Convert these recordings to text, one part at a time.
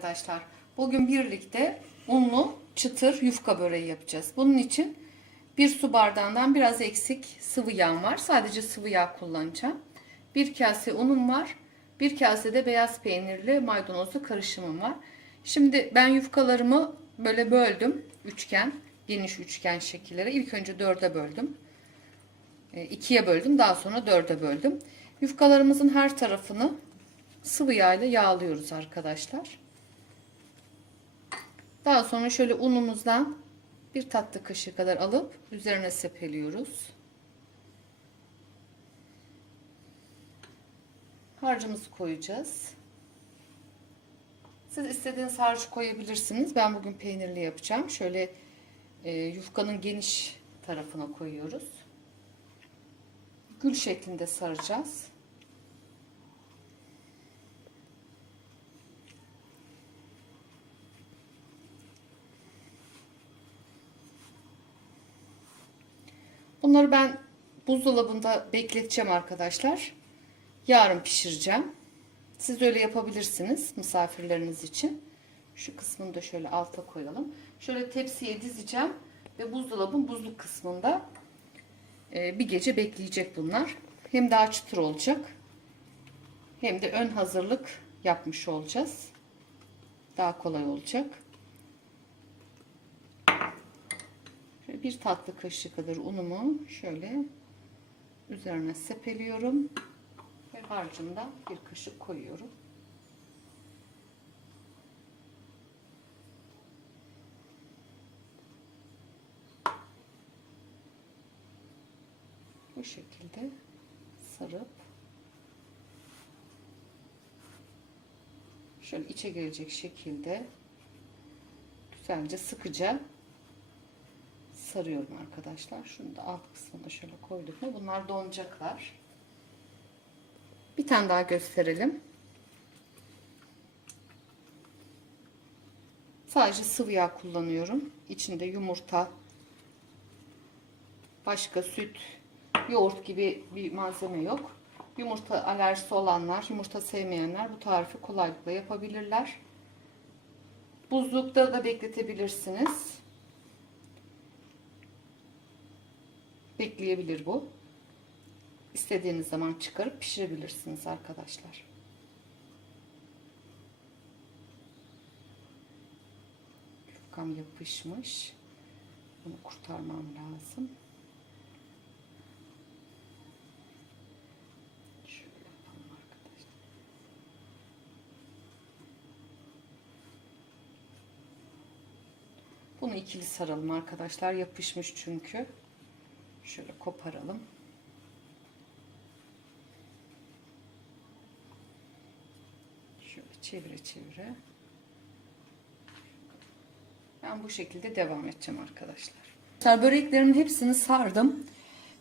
arkadaşlar. Bugün birlikte unlu çıtır yufka böreği yapacağız. Bunun için bir su bardağından biraz eksik sıvı yağ var. Sadece sıvı yağ kullanacağım. Bir kase unum var. Bir kase de beyaz peynirli maydanozlu karışımım var. Şimdi ben yufkalarımı böyle böldüm. Üçgen, geniş üçgen şekillere. İlk önce dörde böldüm. E, ikiye böldüm. Daha sonra dörde böldüm. Yufkalarımızın her tarafını sıvı yağ ile yağlıyoruz arkadaşlar. Daha sonra şöyle unumuzdan bir tatlı kaşığı kadar alıp üzerine sepeliyoruz. Harcımızı koyacağız. Siz istediğiniz harcı koyabilirsiniz. Ben bugün peynirli yapacağım. Şöyle e, yufkanın geniş tarafına koyuyoruz. Gül şeklinde saracağız. Bunları ben buzdolabında bekleteceğim arkadaşlar. Yarın pişireceğim. Siz öyle yapabilirsiniz misafirleriniz için. Şu kısmını da şöyle alta koyalım. Şöyle tepsiye dizeceğim ve buzdolabın buzluk kısmında e, bir gece bekleyecek bunlar. Hem daha çıtır olacak hem de ön hazırlık yapmış olacağız. Daha kolay olacak. Bir tatlı kaşığı kadar unumu şöyle üzerine sepeliyorum ve harcımda bir kaşık koyuyorum. Bu şekilde sarıp şöyle içe gelecek şekilde güzelce sıkıca sarıyorum arkadaşlar. Şunu da alt kısmına şöyle koyduk mu bunlar donacaklar. Bir tane daha gösterelim. Sadece sıvı yağ kullanıyorum. İçinde yumurta, başka süt, yoğurt gibi bir malzeme yok. Yumurta alerjisi olanlar, yumurta sevmeyenler bu tarifi kolaylıkla yapabilirler. Buzlukta da bekletebilirsiniz. Bekleyebilir bu. İstediğiniz zaman çıkarıp pişirebilirsiniz arkadaşlar. Yufkam yapışmış. Bunu kurtarmam lazım. Bunu ikili saralım arkadaşlar. Yapışmış çünkü. Şöyle koparalım. Şöyle çevire çevire. Ben bu şekilde devam edeceğim arkadaşlar. Böreklerimin hepsini sardım.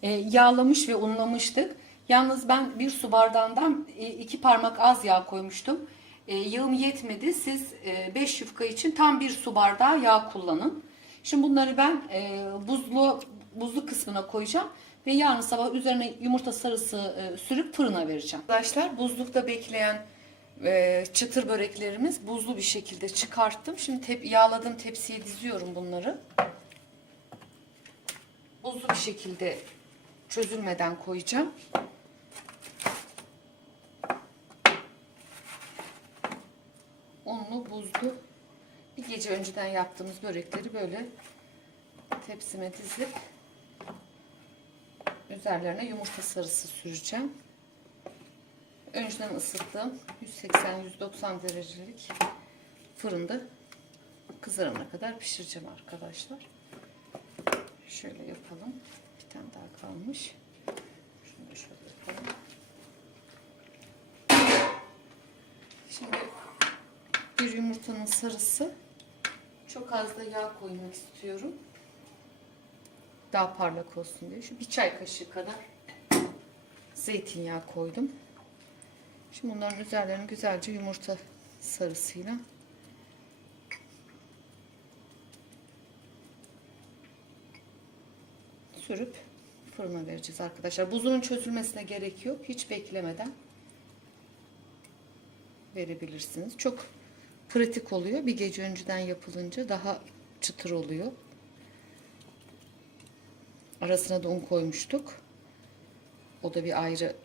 E, yağlamış ve unlamıştık. Yalnız ben bir su bardağından e, iki parmak az yağ koymuştum. E, yağım yetmedi. Siz 5 yufka için tam bir su bardağı yağ kullanın. Şimdi bunları ben e, buzlu buzlu kısmına koyacağım ve yarın sabah üzerine yumurta sarısı e, sürüp fırına vereceğim. Arkadaşlar buzlukta bekleyen e, çıtır böreklerimiz buzlu bir şekilde çıkarttım. Şimdi tep yağladığım tepsiye diziyorum bunları. Buzlu bir şekilde çözülmeden koyacağım. Unlu, buzlu bir gece önceden yaptığımız börekleri böyle tepsime dizip üzerlerine yumurta sarısı süreceğim. Önceden ısıttığım 180-190 derecelik fırında kızarana kadar pişireceğim arkadaşlar. Şöyle yapalım. Bir tane daha kalmış. Şunu da şöyle yapalım. Şimdi bir yumurtanın sarısı çok az da yağ koymak istiyorum. Daha parlak olsun diye. Şu bir çay kaşığı kadar zeytinyağı koydum. Şimdi bunların üzerlerini güzelce yumurta sarısıyla sürüp fırına vereceğiz arkadaşlar. Buzunun çözülmesine gerek yok. Hiç beklemeden verebilirsiniz. Çok pratik oluyor. Bir gece önceden yapılınca daha çıtır oluyor. Arasına da un koymuştuk. O da bir ayrı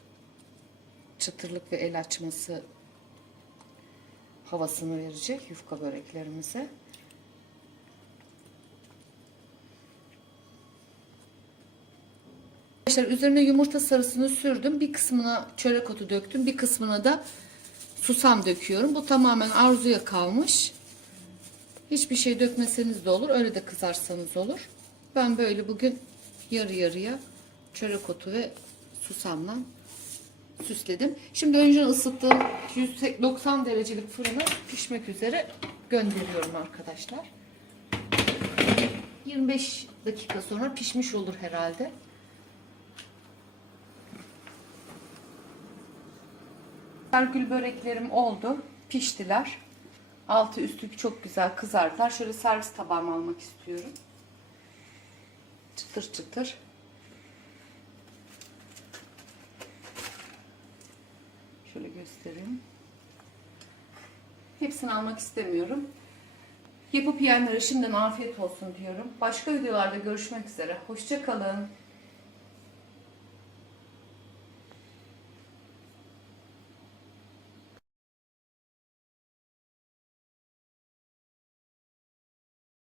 çıtırlık ve el açması havasını verecek yufka böreklerimize. Arkadaşlar üzerine yumurta sarısını sürdüm. Bir kısmına çörek otu döktüm. Bir kısmına da susam döküyorum. Bu tamamen arzuya kalmış. Hiçbir şey dökmeseniz de olur. Öyle de kızarsanız olur. Ben böyle bugün yarı yarıya çörek otu ve susamla süsledim. Şimdi önce ısıttığım 190 derecelik fırına pişmek üzere gönderiyorum arkadaşlar. 25 dakika sonra pişmiş olur herhalde. Gül böreklerim oldu. Piştiler. Altı üstü çok güzel kızardılar. Şöyle servis tabağıma almak istiyorum. Çıtır çıtır. Şöyle göstereyim. Hepsini almak istemiyorum. Yapıp yiyenlere şimdiden afiyet olsun diyorum. Başka videolarda görüşmek üzere. Hoşça kalın.